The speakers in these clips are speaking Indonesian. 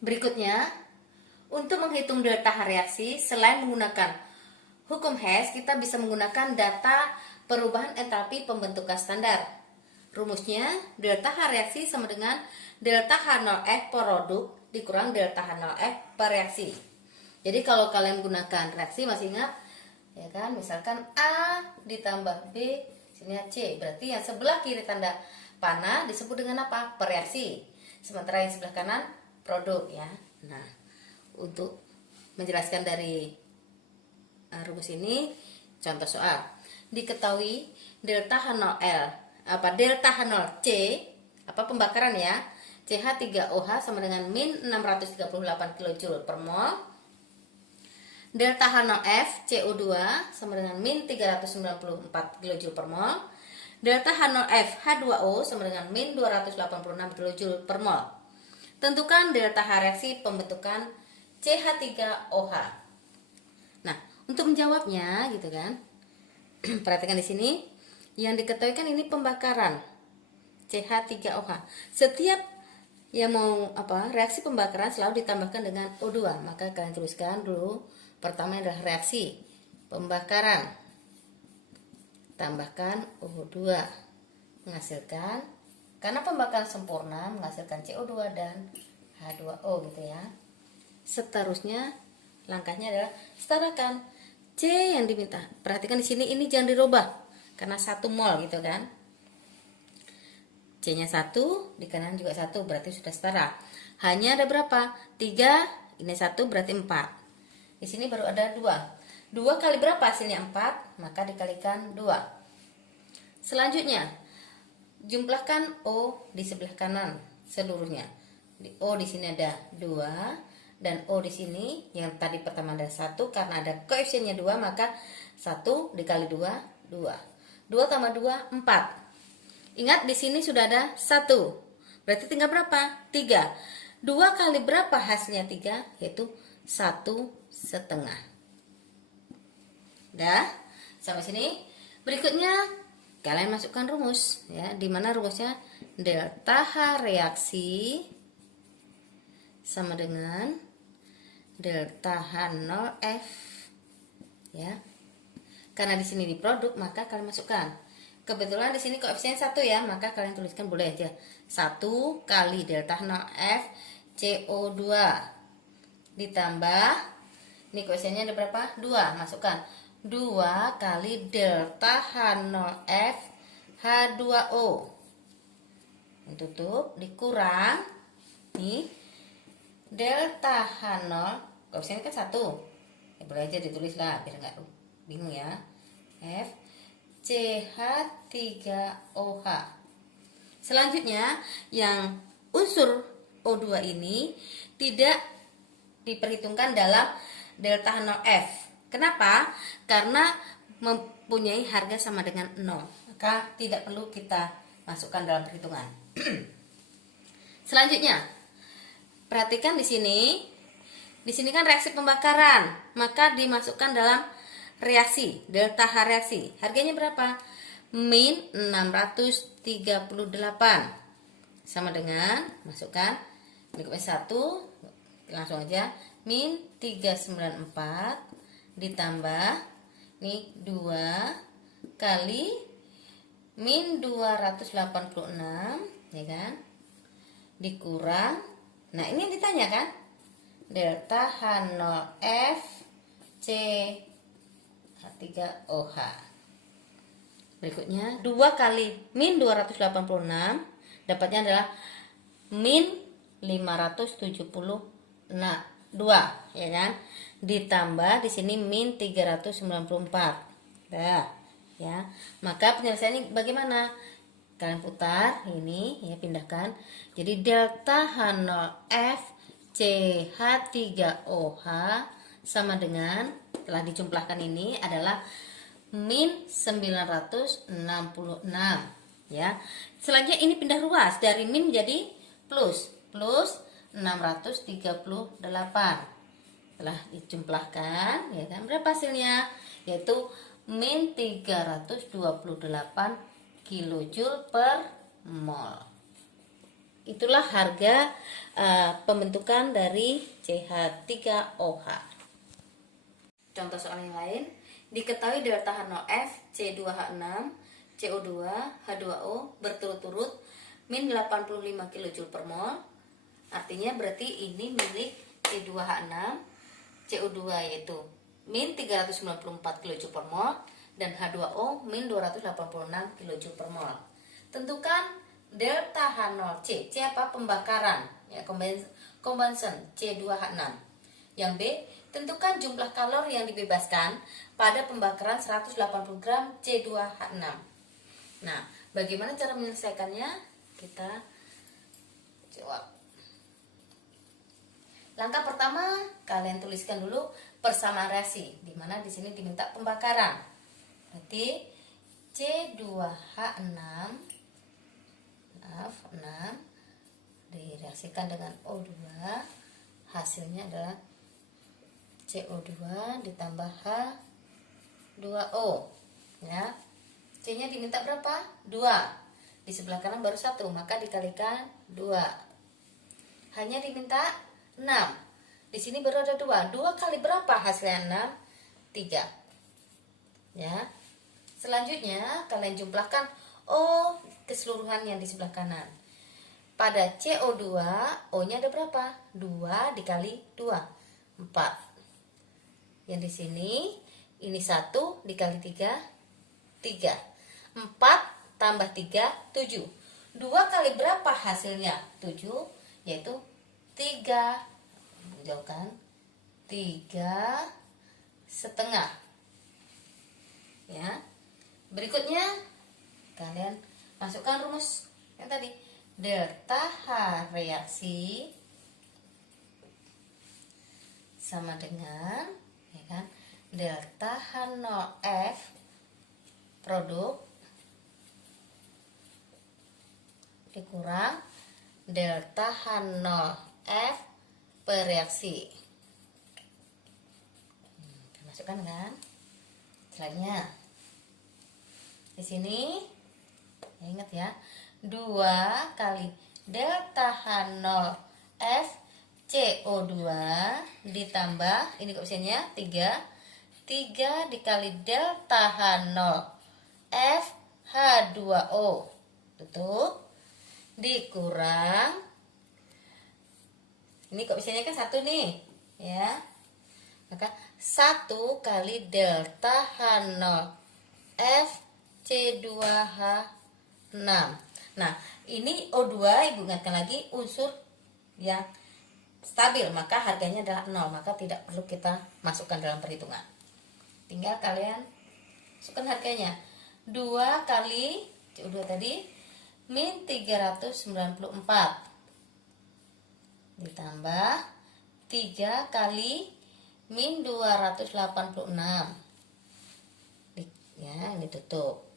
Berikutnya, untuk menghitung delta reaksi, selain menggunakan hukum Hess, kita bisa menggunakan data perubahan entalpi pembentukan standar. Rumusnya, delta reaksi sama dengan delta H0F produk dikurang delta H0F per reaksi. Jadi kalau kalian menggunakan reaksi, masih ingat? Ya kan, misalkan A ditambah B, sini C. Berarti yang sebelah kiri tanda panah disebut dengan apa? Per reaksi. Sementara yang sebelah kanan produk ya. Nah, untuk menjelaskan dari rumus ini, contoh soal. Diketahui delta H0L delta H0C pembakaran ya, CH3OH sama dengan min 638 kJ per mol. Delta H0F CO2 sama dengan min 394 kJ per mol. Delta H0F H2O sama dengan min 286 kJ per mol. Tentukan delta H reaksi pembentukan CH3OH. Nah, untuk menjawabnya gitu kan. Perhatikan di sini, yang diketahui kan ini pembakaran CH3OH. Setiap yang mau reaksi pembakaran selalu ditambahkan dengan O2. Maka kalian tuliskan dulu, pertama adalah reaksi pembakaran tambahkan O2 menghasilkan, karena pembakaran sempurna menghasilkan CO2 dan H2O gitu ya. Seterusnya langkahnya adalah setarakan C yang diminta. Perhatikan di sini, ini jangan dirubah karena 1 mol gitu kan. C nya 1, di kanan juga 1, berarti sudah setara. Hanya ada berapa? 3, ini 1 berarti 4. Di sini baru ada 2. 2 kali berapa hasilnya? 4, maka dikalikan 2. Selanjutnya, jumlahkan O di sebelah kanan seluruhnya. O di sini ada 2 dan O di sini yang tadi pertama ada 1, karena ada koefisiennya 2 maka 1 dikali 2 2. 2 tambah 2 4. Ingat di sini sudah ada 1. Berarti tinggal berapa? 3. 2 kali berapa hasilnya 3? Yaitu 1,5. Dah, sampai sini. Berikutnya kalian masukkan rumus ya, di mana rumusnya delta H reaksi sama dengan delta H0F ya. Karena di sini di produk, maka kalian masukkan. Kebetulan di sini koefisien 1 ya, maka kalian tuliskan boleh aja 1 kali delta H0F CO2 ditambah, ini koefisiennya ada berapa? 2, masukkan 2 kali delta H0F H2O, tutup, dikurang nih delta H0, koefisiennya kan 1 ya, boleh aja ditulis lah biar nggak bingung ya, F CH3OH. Selanjutnya, yang unsur O2 ini tidak diperhitungkan dalam delta H0F. Kenapa? Karena mempunyai harga sama dengan 0, maka tidak perlu kita masukkan dalam perhitungan. Selanjutnya, perhatikan di sini. Di sini kan reaksi pembakaran, maka dimasukkan dalam reaksi, delta H reaksi. Harganya berapa? Min 638 sama dengan, masukkan ini ke 1, langsung aja min 394 ditambah nih 2 kali min 286 ya kan, dikurang, nah ini yang ditanya kan, delta H0F CH3OH. Berikutnya 2 kali min 286 dapatnya adalah min 572 ya kan, ditambah di sini min 394. Dah ya. Maka penyelesaiannya bagaimana? Kalian putar ini ya, pindahkan. Jadi delta H0F CH3OH sama dengan, telah dijumlahkan ini adalah min 966 ya. Selanjutnya ini pindah ruas dari min menjadi plus 638. Telah dijumlahkan ya kan, berapa hasilnya? Yaitu min 328 kJ per mol. Itulah harga pembentukan dari CH3OH. Contoh soal yang lain, diketahui delta H0F, C2H6, CO2, H2O berturut-turut min 85 kJ per mol. Artinya berarti ini milik C2H6, CO2 yaitu min 394 kJ per mol dan H2O min 286 kJ per mol. Tentukan delta H0C. C apa? Pembakaran, ya, combustion C2H6. Yang B, tentukan jumlah kalori yang dibebaskan pada pembakaran 180 gram C2H6. Nah, bagaimana cara menyelesaikannya? Kita jawab. Langkah pertama, kalian tuliskan dulu persamaan reaksi, di mana di sini diminta pembakaran. Berarti C2H6 direaksikan dengan O2, hasilnya adalah CO2 ditambah H2O, ya. C-nya diminta berapa? 2. Di sebelah kanan baru 1, maka dikalikan 2. H-nya diminta 6. Di sini baru ada 2. 2 kali berapa hasilnya? 6. 3. Ya. Selanjutnya kalian jumlahkan O keseluruhan yang di sebelah kanan. Pada CO2, O-nya ada berapa? 2 dikali 2, 4. Yang di sini, ini 1 dikali 3, 3. 4 tambah 3, 7. 2 kali berapa hasilnya? 7, yaitu 3. Jauhkan 3 setengah. Ya. Berikutnya, kalian masukkan rumus yang tadi. Delta H reaksi sama dengan, ya kan, delta H0F produk dikurang delta H0F bereaksi. Masukkan kan? Selanjutnya di sini ya, ingat ya, 2 kali delta H0F CO2 ditambah, ini koefisiennya 3 dikali delta H0F H2O, tutup, dikurang, ini koefisiennya kan 1 nih, ya, maka 1 kali delta H0F C2H6. Nah, ini O2 ibu ingatkan lagi unsur yang stabil, maka harganya adalah 0, maka tidak perlu kita masukkan dalam perhitungan. Tinggal kalian masukkan harganya. 2 kali CO2 tadi min 394 ditambah 3 kali min 286. Ya, ini tutup.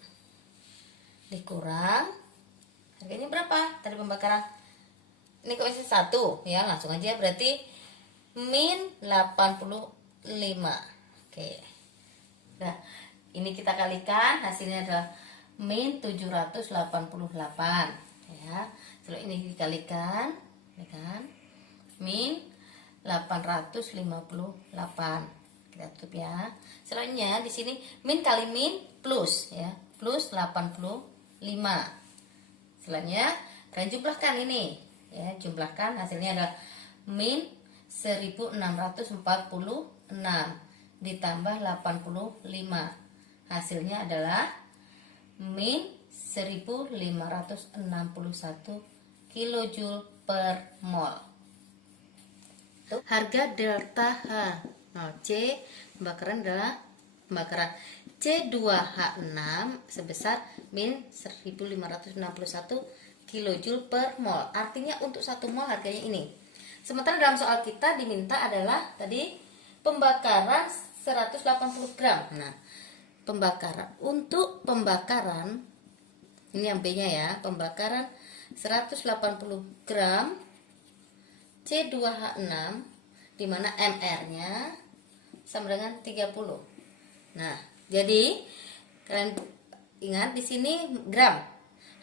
Dikurang, harganya berapa? Tadi pembakaran. Ini kok isi 1, ya, langsung aja berarti min 85. Oke. Nah, ini kita kalikan, hasilnya adalah min 788, ya. Kalau ini dikalikan, ya kan? Min 858. Kita tutup ya. Selanjutnya di sini min kali min plus, ya, plus 85. Selanjutnya kalian jumlahkan ini, ya, jumlahkan, hasilnya adalah min 1646 ditambah 85. Hasilnya adalah min 1561 kJ per mol. Harga delta H0C pembakaran adalah pembakaran C2H6 sebesar min 1561 kJ per mol. Artinya untuk 1 mol harganya ini. Sementara dalam soal kita diminta adalah tadi pembakaran 180 gram. Nah, untuk pembakaran ini yang B-nya ya, pembakaran 180 gram C2H6 di mana MR-nya sama dengan 30. Nah, jadi kalian ingat di sini gram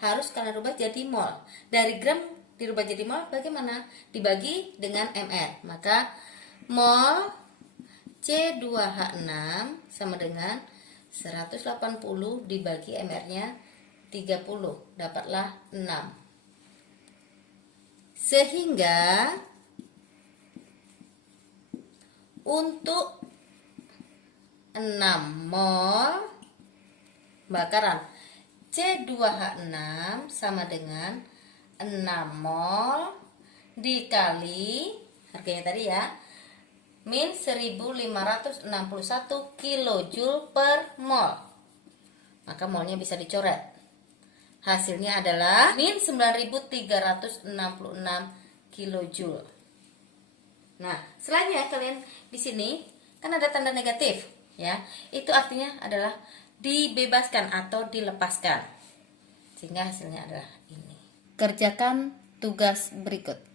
harus kalian rubah jadi mol. Dari gram dirubah jadi mol bagaimana? Dibagi dengan ml. Maka mol C2H6 sama dengan 180 dibagi ml-nya 30, dapatlah 6. Sehingga untuk 6 mol bakaran C2H6 sama dengan 6 mol dikali harganya tadi ya, min 1561 kJ per mol. Maka molnya bisa dicoret. Hasilnya adalah min 9366 kJ. Nah, selanjutnya kalian di sini kan ada tanda negatif ya. Itu artinya adalah dibebaskan atau dilepaskan. Sehingga hasilnya adalah ini. Kerjakan tugas berikut.